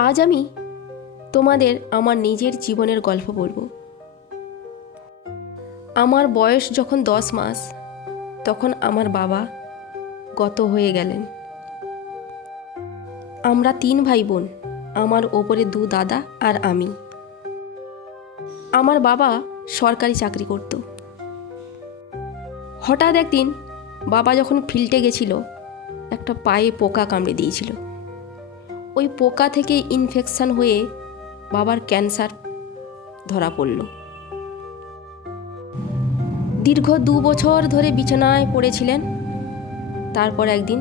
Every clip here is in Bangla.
আজ আমি তোমাদের আমার নিজের জীবনের গল্প বলব। আমার বয়স যখন দশ মাস, তখন আমার বাবা গত হয়ে গেলেন। আমরা তিন ভাই বোন আমার ওপরে দু দাদা আর আমি। আমার বাবা সরকারি চাকরি করত। হঠাৎ একদিন বাবা যখন ফিল্টে গেছিল, একটা পায়ে পোকা কামড়ে দিয়েছিল। ওই পোকা থেকে ইনফেকশন হয়ে বাবার ক্যান্সার ধরা পড়ল। দীর্ঘ দু বছর ধরে বিছানায় পড়েছিলেন। তারপর একদিন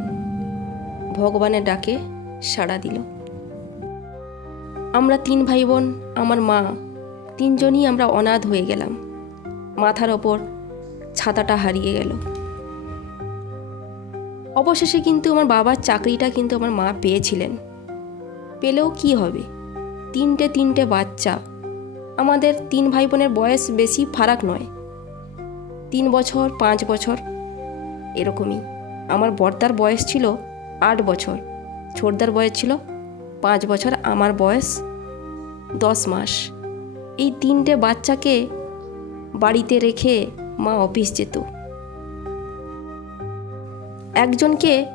ভগবানের ডাকে সাড়া দিল। আমরা তিন ভাই বোন আমার মা, তিনজনই আমরা অনাথ হয়ে গেলাম। মাথার ওপর ছাতাটা হারিয়ে গেল। অবশেষে কিন্তু আমার বাবার চাকরিটা কিন্তু আমার মা পেয়েছিলেন। পেলেও কি হবে? তিনটে তিনটে বাচ্চা। আমাদের তিন ভাই বোনের বয়স বেশি ফারাক নয়। তিন বছর, পাঁচ বছর, এরকমই। আমার বর্দার বয়স ছিল আট বছর, ছোটদার বয়স ছিল পাঁচ বছর, আমার বয়স দশ মাস। এই তিনটে বাচ্চাকে বাড়িতে রেখে মা অফিস যেত। একজনকে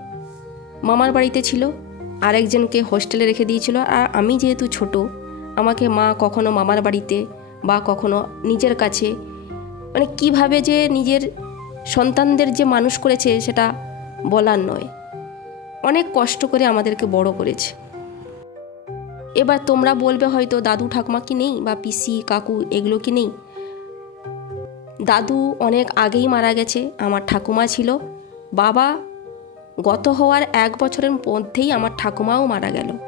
মামার বাড়িতে ছিল আরেকজনকে হোস্টেলে রেখে দিয়েছিল আর আমি যেহেতু ছোট, আমাকে মা কখনো মামার বাড়িতে বা কখনো নিজের কাছে মানে কীভাবে যে নিজের সন্তানদের যে মানুষ করেছে সেটা বলার নয়। অনেক কষ্ট করে আমাদেরকে বড় করেছে। এবার তোমরা বলবে হয়তো দাদু ঠাকুমা কি নেই বা পিসি, কাকু এগুলো কি নেই? দাদু অনেক আগেই মারা গেছে, আমার ঠাকুমা ছিল, বাবা গত হওয়ার এক বছরের মধ্যেই আমার ঠাকুমাও মারা গেল।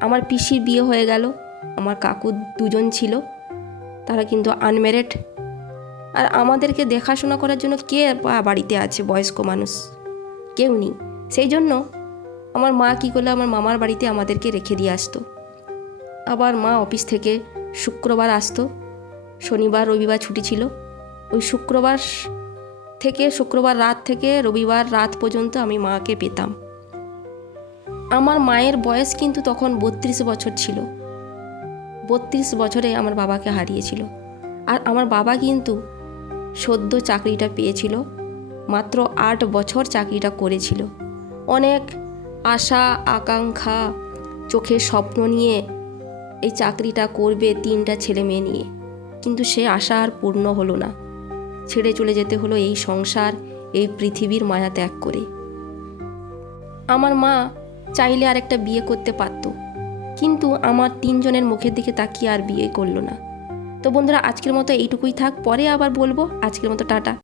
আমার পিসির বিয়ে হয়ে গেল, আমার কাকু দুজন ছিল, তারা কিন্তু আনম্যারিড। আর আমাদেরকে দেখাশোনা করার জন্য কে বাড়িতে আছে, বয়স্ক মানুষ? কেউ নেই। সেই জন্য আমার মা কী করল, আমার মামার বাড়িতে আমাদেরকে রেখে দিয়ে আসতো। আবার মা অফিস থেকে শুক্রবার আসতো, শনিবার, রবিবার ছুটি ছিল। ওই শুক্রবার থেকে, শুক্রবার রাত থেকে রবিবার রাত পর্যন্ত আমি মাকে পেতাম। আমার মায়ের বয়স কিন্তু তখন বত্রিশ বছর ছিল। বত্রিশ বছরে আমার বাবাকে হারিয়েছিল। আর আমার বাবা কিন্তু সদ্য চাকরিটা পেয়েছিল। মাত্র আট বছর চাকরিটা করেছিল। অনেক আশা, আকাঙ্ক্ষা, চোখের স্বপ্ন নিয়ে এই চাকরিটা করবে তিনটা ছেলে মেয়ে নিয়ে। কিন্তু সে আশা আর পূর্ণ হলো না। ছেড়ে চলে যেতে হলো এই সংসার, এই পৃথিবীর মায়া ত্যাগ করে। আমার মা চাইলে আর একটা বিয়ে করতে পারত, কিন্তু আমার তিনজনের মুখের দিকে তাকিয়ে আর বিয়ে করল না। তো বন্ধুরা, আজকের মতো এইটুকুই থাক, পরে আবার বলব। আজকের মতো টাটা।